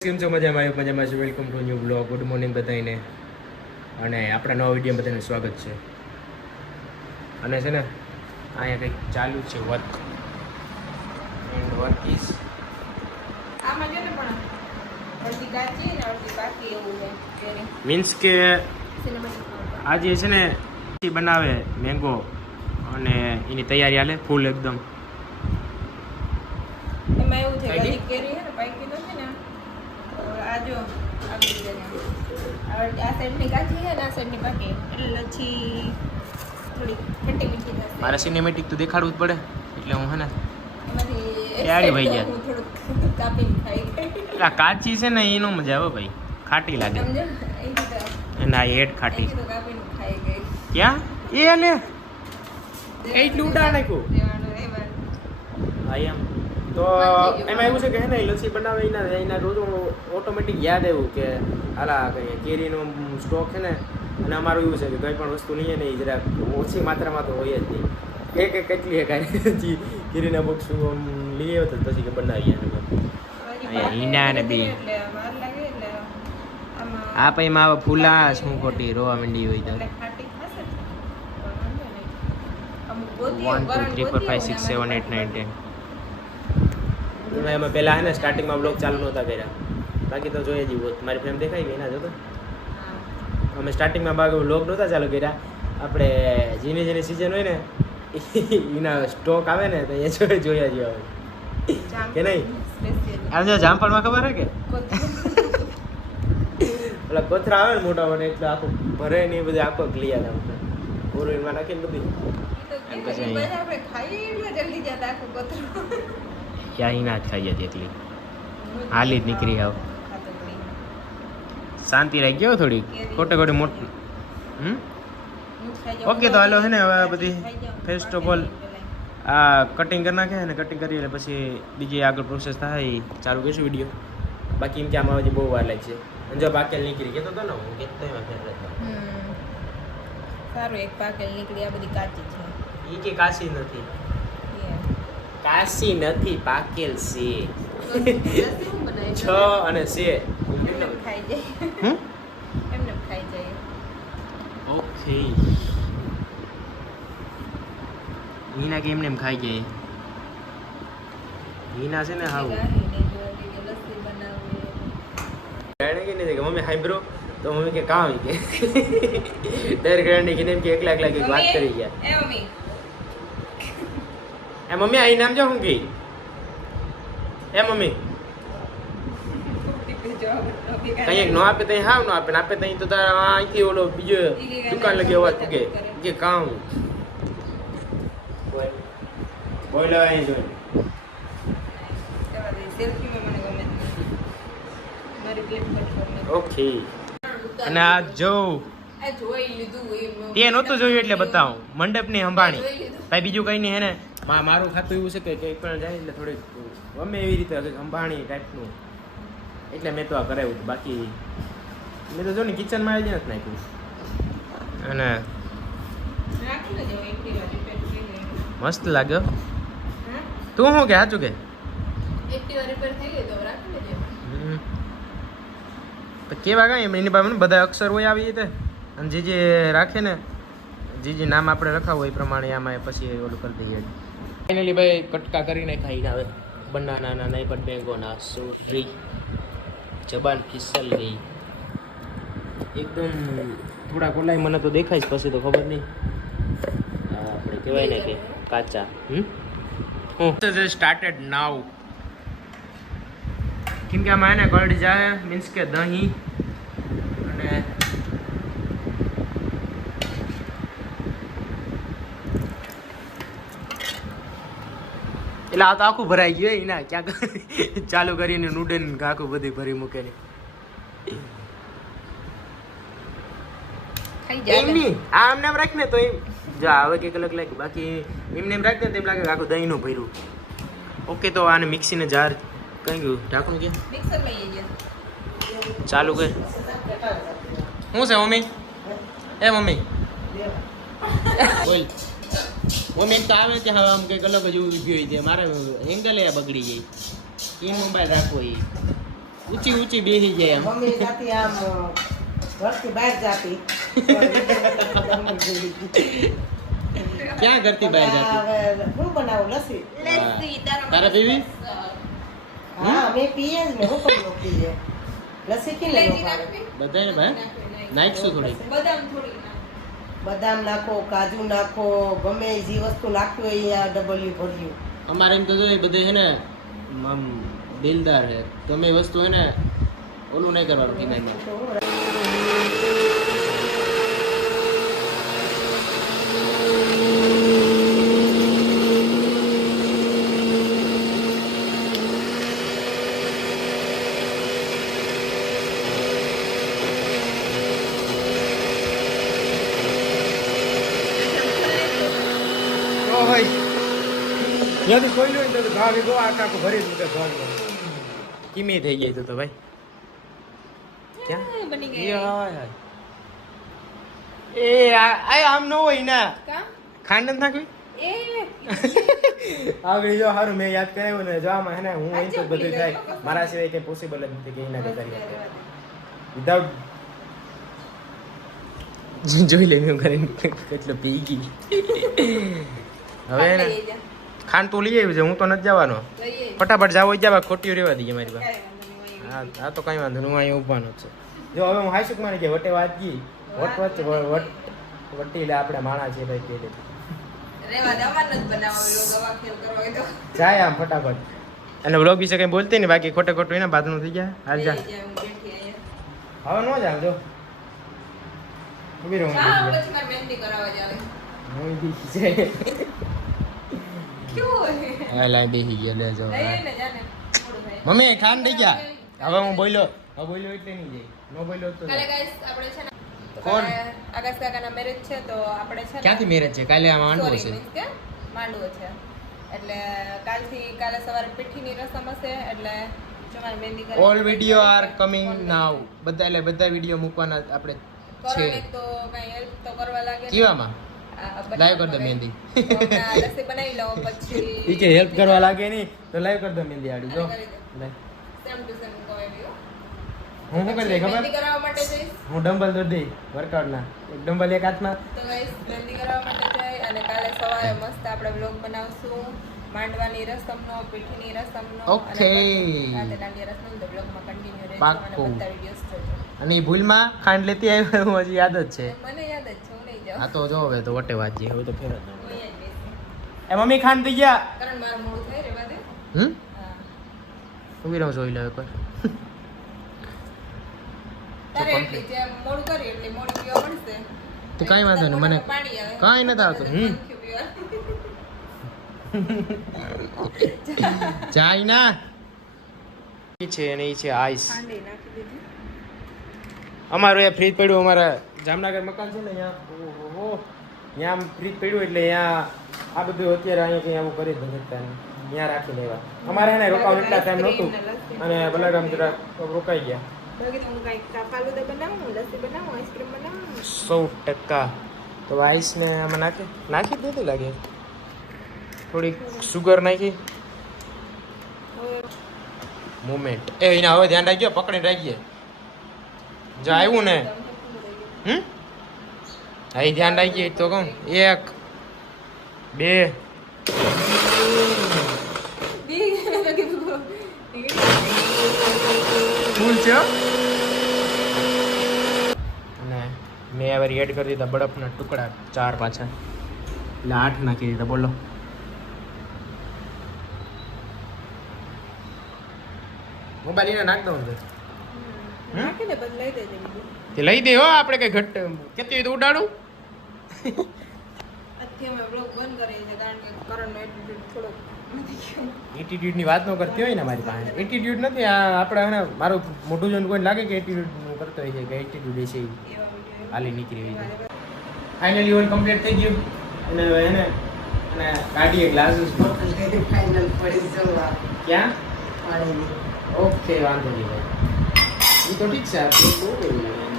કેમ છો? મજામાં? આવ્યો મજામાં છે. Welcome to new blog good morning બધાને અને આપણા નવા વીડિયો બધાને સ્વાગત છે. અને છે ને અહીંયા કંઈક ચાલુ છે work and work is means કે આજે છે ને બનાવે મેંગો અને એની તૈયારી હાલે ફૂલ એકદમ એમાં એવું છે કે પાકી? હજી કેરી છે ને પાકી નથી ને તો આ જો આ સાઈડની કાચી છે અને આ સાઈડની પાકી. એટલે લચ્છી થોડી ખટ્ટી મીઠી થશે મારે સિનેમેટિક તો દેખાડવું જ પડે એટલે હું હે ને એમાંથી ભાઈ ગયા. આ કાચી છે ને એનો મજા આવે ભાઈ. ખાટી લાગે. ના? હેડ ખાટી. ક્યાં? એ લે એટલું ઉડાડ નાખ્યું આઈ એમ. તો એમાં એવું છે કે એને ને લસ્સી બનાવે એના એના રોજ ઓટોમેટિક યાદ આવ્યું કે હાલા કઈ કેરીનો સ્ટોક છે ને અને અમારું એવું છે કે કંઈ પણ વસ્તુ નહીં ને એ જરાક ઓછી માત્રામાં તો હોય જ નહીં. એક એક કેટલી કાંઈ કેરીના બોક્સ લઈ આવ્યો તો પછી કે બનાવીએ હિના ને બી. આ પછી માં ફૂલા શું ખોટી રોવા માંડી હોય તો. One two three four five six seven eight nine ten એમાં પહેલાં હે ને સ્ટાર્ટિંગમાં બ્લોગ ચાલુ નહોતા કર્યા. બાકી તો જોઈએ જ હોત મારી ફ્રેમ દેખાઈ ગઈ ના જોતો. અમે સ્ટાર્ટિંગમાં બાગ બ્લોગ નહોતા ચાલુ કર્યા. આપણે જેની જેની સિઝન હોય ને એના સ્ટોક આવે ને તો એ જોઈ જોયા જ આવે કે નહીં? આમ જો જામફળમાં ખબર હે કે? એટલે ઓલા કોથરા આવે ને મોટા મોટા એટલે આખું ભરે ને એ બધું આખો ક્લિયર આવે ઓરવીમાં નાખીને બધી. પછી જલ્દી જતા આખું. ક્યાંય ના જ ખાઈ જતી એટલી હાલી જ નીકળી આવ. શાંતિ રહી ગયો થોડી. ખોટે ખોટી મોટી. ઓકે તો હાલો છે ને હવે આ બધી ફર્સ્ટ ઓફ ઓલ આ કટિંગ કરી નાખે ને કટિંગ કરી એટલે પછી બીજી આગળ પ્રોસેસ થાય એ ચાલુ કરીશું વીડિયો બાકી એમ કે આમાં હજી બહુ વાર લાગશે અને જો પાકેલ નીકળી ગયો તો ને હું ફેર સારું એક પાકેલ નીકળી આ બધી કાચી છે. એ કે કાશી નથી. કાશી નથી પાકેલ છે. છ અને છે એમને ખાઈ જાય. હમ? એમને ખાઈ જાય. ઓકે. હિના કે એમને એમ ખાઈ જાય. હિના છે ને હાવ. મમ્મી હાઈ બ્રો તો મમ્મી કે કામ કે. દર ગ્રાન્ડ કે એમ કે એકલા એકલા કંઈક વાત કરી ગયા. એ મમ્મી આમ આઈ નામ જો હું ગઈ? એ મમ્મી. કઈ નો આપે તઈ હાવ નો આપે ને આપે તઈ તો તારા અહીંથી ઓલો બીજો દુકાન લગી અવાજ પૂગે કે કામ. બોલો. અહીં જોઈ. ઓકે. અને આ જો. આ જોઈ લીધું એમ તે નહોતું જોયું એટલે બતાવું. મંડપની જોઈ ભાઈ બીજું કઈ નહીં હે ને? મા- મારું ખાતું એવું છે કે કંઈ પણ જાય એટલે થોડીક ગમે એવી રીતે અંબાણી ટાઈપનું. એટલે મેં તો આ કરાવ્યું હતું. બાકી મેં તો જો ને કિચનમાં આવી જ નથી નાખ્યું. અને મસ્ત લાગ્યો. તું શું કે સાચું કે? કેવા કાંઈ એની પાસે બધા અક્ષર હોય આવી રીતે. અને જે જે રાખે ને જે જે નામ આપણે રખાવું એ પ્રમાણે આમાં પછી ઓલું કરી દઈએ. ફાઇનલી ભાઈ, કટકા કરીને ખાઈને આવે બનાના નહીં, પણ બેંગોના સુરી. જબાન ફિસલ ગઈ એકદમ થોડા કોલાય મને તો દેખાય જ પછી તો ખબર નહીં. આપણે કહેવાય ને કે કાચા, હમ? સ્ટાર્ટેડ નાવ કેમ કે આમાં એને કળી જાય મીન્સ કે દહીં અને એટલે આ તો આખું ભરાઈ ગયું એના ક્યાંક ચાલુ કરીને નૂડન આખું બધી ભરી મૂકે ને. ખાઈ એમ જાય નહીં આ આમને એમ રાખને તો એમ. જો હવે કંઈક અલગ લાગ્યું. બાકી એમને એમ રાખને તો એમ લાગે કે આખું દહીંનું ભર્યું. ઓકે તો આને મિક્સીને જાર કઈ ગયું? ઢાંકણું કે? મિક્સર લઈ જજો ચાલુ કર. શું છે મમ્મી? એ મમ્મી. બોલ. મમ્મી તો આવે ત્યાં આમ કંઈક અલગ જ ઊભી હોય છે. મારે હેંગલે બગડી જાય એ મોબાઈલ રાખવો એ ઊંચી ઊંચી બેસી જાય મમ્મી આમ ઘરથી બહાર જાતી. ક્યાં ઘરથી બહાર જાતી? હું શું બનાવું? લસ્સી. લસ્સી તારા પીવી? હા મેં પીએ જ ને હું પણ ન પીએ. લસ્સી ભાવે નાખવી? બધાને ભાઈ? નાખશું થોડીક. બદામ થોડી. બદામ નાખો, કાજુ નાખો, ગમે જે વસ્તુ નાખવી હોય આ ડબલ્યુ ભર્યું. અમારે એમ તો એ બધે છે ને, આમ દિલદાર છે. ગમે વસ્તુ હે ને, ઓલું નહીં કરવાનું કિનારમાં. ભાઈ ત્યાંથી ખોલ્યું હોય તો ભાવ ગો આ આખું ભરી દીધું ભાવ કિમી થઈ ગઈ તો તો ભાઈ. ક્યાં? બની ગઈ. એ હાય હાય. એ આ આમ ન હોય ના. કા? ખાંડ નથી નાખવી? એ આગળ જો સારું મેં યાદ કરાવ્યું ને જો આમાં હેને હું અહીં તો બધું થાય. મારા સિવાય કંઈ પોસિબલ જ નથી કે એના કરતા વિધાઉટ જોઈ લે મેં કરીને કેટલું પી ગઈ. હવે ને ખાંડ તો લઈ આવ્યું છે હું તો નથી જવાનો. ફટાફટ જાવ જવા ખોટી રહેવા દઈએ મારી પાસે. હા આ તો કઈ વાંધો નહીં હું અહીંયા ઊભાનો છે જો હવે હું હાઈસુક માની કે વટે વાત ગઈ. વટ વચ્ચે વટ વટી લે આપણે માણા છે ભાઈ કે. જાય આમ ફટાફટ. અને વ્લોગ વિશે કઈ બોલતી નહીં બાકી ખોટે ખોટું એના બાદનું થઈ જાય. હાલ જા. હવે ન જાવ જો. ઊભી રહું. હું બેસી જાય કેવું હોય? હા લાઈ બેસી ગયો લે જો. મમ્મી ખાન થઈ ગયા? હવે હું બોલ્યો. હવે બોલ્યો એટલે નહીં જાય. નો બોલ્યો તો કાલે ગાઈસ આપણે છે ને કોણ? આકાશ કાકાના મેરેજ છે તો આપણે છે ક્યાંથી મેરેજ છે? કાલે આમાં માંડવો છે. માંડવો છે. એટલે કાલથી કાલે સવારે પીઠીની રસમ હશે એટલે all video are coming now બધા એટલે બધા વીડિયો મૂકવાના આપણે છે. તો કઈ હેલ્પ તો કરવા લાગે. કેવામાં? આ- આ લાઈવ કર દો મહેંદી. બનાવી લો પછી ઈ કે હેલ્પ કરવા લાગે નહીં તો લાઈવ કર દો મહેંદી આડી જો. same કહો એવી હું. શું કરી દે ખબર? કરાવવા માટે જઈશ. હું ડમ્બલ દોડ દઈ વર્કઆઉટ ના એક ડમ્બલ એક હાથમાં. તો ગાઈસ મહેંદી કરાવવા માટે જઈ અને કાલે સવારે મસ્ત આપણે બ્લોગ બનાવશું. માંડવાની રસમનો પીઠીની રસમનો તો રહેજો અને બધા videos જોજો. અને ભૂલમાં ખાંડ લેતી આવી હું હજી યાદ જ છે. મને યાદ જ છે હું તો જો હવે તો વટે વાંચીએ હવે તો ફેર જ. એ મમ્મી ખાન થઈ ગયા? કારણ માર મોડું થઈ રહેવા દે હમ? હા. ઊભી રહું જોઈ લે એકવાર તો કાંઈ વાંધો નહીં, મને કાંઈ નથી આવતું. હમ. પંખી ના. ઈ છે અને એ છે આઈસ. ખાંડી નાખી દીધી. અમારું એ ફ્રીજ પડ્યું અમારા જામનગર મકાન છે ને અહીંયા ઓહો ત્યાં આમ ફ્રીજ પડ્યું એટલે અહીંયા આ બધું અત્યારે અહીંયા કંઈ આવું કરી જ નથી ત્યાં રાખી લેવા અમારે એને રોકાવાનું એટલા ટાઈમ નહોતું. અને બલાગામ જરા રોકાઈ ગયા. સો ટકા. તો આઈસને આમાં નાખી? નાખી દીધું લાગે. થોડીક સુગર નાખી. મુમેન્ટ એ એના હવે ધ્યાન રાખજો પકડીને રાખીએ. જો આવ્યું ને હમ? હા એ ધ્યાન રાખીએ તો કહું એક બે. ફૂલ છે અને મેં હવે એડ કરી દીધા બરફના ટુકડા ચાર પાછા. એટલે આઠ નાખી દીધા બોલો. મોબાઈલ એને નાખ દઉં છું નાખી દે બદલાઈ દેજે બીજું તે લઈ દે હો આપણે કઈ ઘટ કેતી તો ઉડાડું. આજથી અમે બ્લોગ બંધ કરીએ છીએ કારણ કે કરણનો એટીટ્યુડ થોડોક એટીટ્યુડની વાત ન કરતી હોય ને મારી પાસે. એટીટ્યુડ નથી આ આપણે હે મારું મોટું જોઈને કોઈ લાગે કે એટીટ્યુડ કરતો હોય છે કે એટીટ્યુડ છે. હાલી નીકળી હોય છે. ફાઇનલી ઓલ કમ્પ્લીટ થઈ ગયું. અને હવે એને અને કાઢીએ ગ્લાસીસ ફાઇનલ પડી જવા ક્યાં? ઓકે વાંધો નહીં. ભાઈ એ તો ઠીક છે આપણે બહુ બધું છે એમાં. સુગર જેટલું લાગે છે.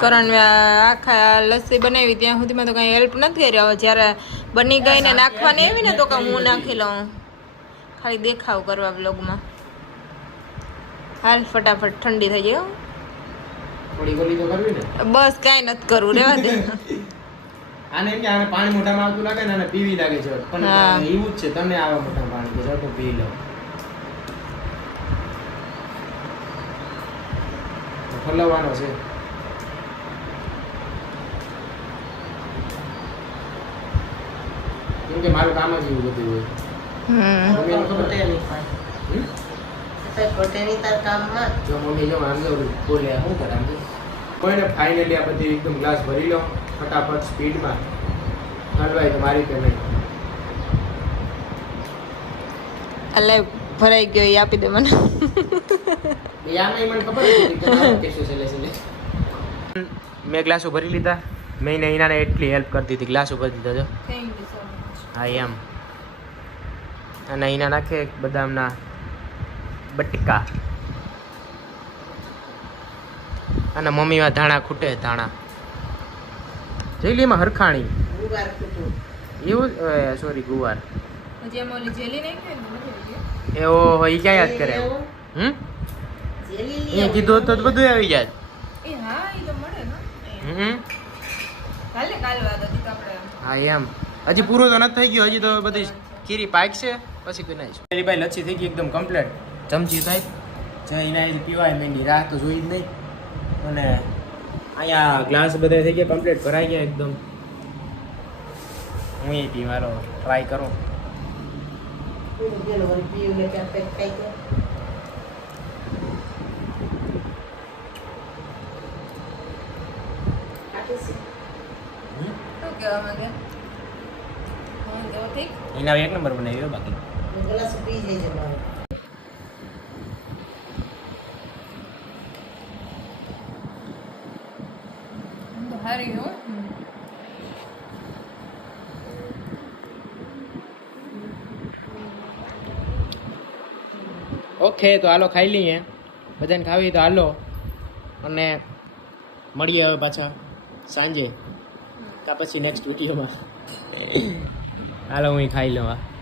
કરણ આખા લસ્સી બનાવી ત્યાં સુધીમાં તો કાંઈ હેલ્પ નથી કર્યો. જ્યારે બની ગઈ ને નાખવાની આવી ને તો કે હું નાખી લઉં. ખાલી દેખાવ કરવા બ્લોગમાં હાલ ફટાફટ ઠંડી થઈ જાય બસ કાંઈ નથી કરવું રેવા દે. આને એમ કે આને પાણી મોઢામાં આવતું લાગે ને આને પીવી લાગે છે. પણ. એવું જ છે તમે આવા મોટા પાણી કે જાઓ તો પી લો હલવવાનો છે. કેમ કે મારું કામ જ એવું બધું હોય. ફાઇનલી આ બધી એકદમ ગ્લાસ ભરી લો ફટાફટ સ્પીડમાં હલવાય તો મારી કે એટલે ભરાઈ ગયો એ આપી દે મને. એ આમાં મને ખબર હતી કે આ કેસો છે લે છે લે. મેં ગ્લાસો ભરી લીધા. મેં એને એનાને એટલી હેલ્પ કરતી હતી ગ્લાસો ભરી દીધા જો. થેન્ક યુ સો મચ હા એમ. અને અહીંના નાખે બદામના બટકા. અને મમ્મીમાં ધાણા ખૂટે ધાણા. જોઈ લે એમાં હરખાણી. એવું સોરી ગુવાર. એવો એ ક્યાં યાદ કરે? હમ? લેવું. કીધું તો બધું આવી જાય. એ હા એ તો મળે ને. હમ. કાલે કાલ વાત હતી આપણે હા એમ. હજી પૂરું તો નથી થઈ ગયું હજી તો બધી કીરી પાક છે પછી પેલી ભાઈ લચ્છી થઈ ગઈ એકદમ કમ્પ્લીટ ચમચી થાય. જય એ પીવાય મેની રાહ તો જોઈ જ નહીં. અને અહીંયા ગ્લાસ બધા થઈ ગયા કમ્પ્લીટ ભરાઈ ગયા એકદમ. હું એ પીવાનો ટ્રાય કરું પેલું પેલું વળી પીવું ને ત્યાં કંઈક ખાઈ જાય. ખાટી છે. શું કહેવા માંગે એના એક નંબર બનાવ્યો બાકી. પી હો. ઓકે તો હાલો ખાઈ લઈએ. બધાને ખાવી તો હાલો. અને મળીએ હવે પાછા સાંજે. કા પછી નેક્સ્ટ વિડીયોમાં હાલો હું ખાઈ લઉં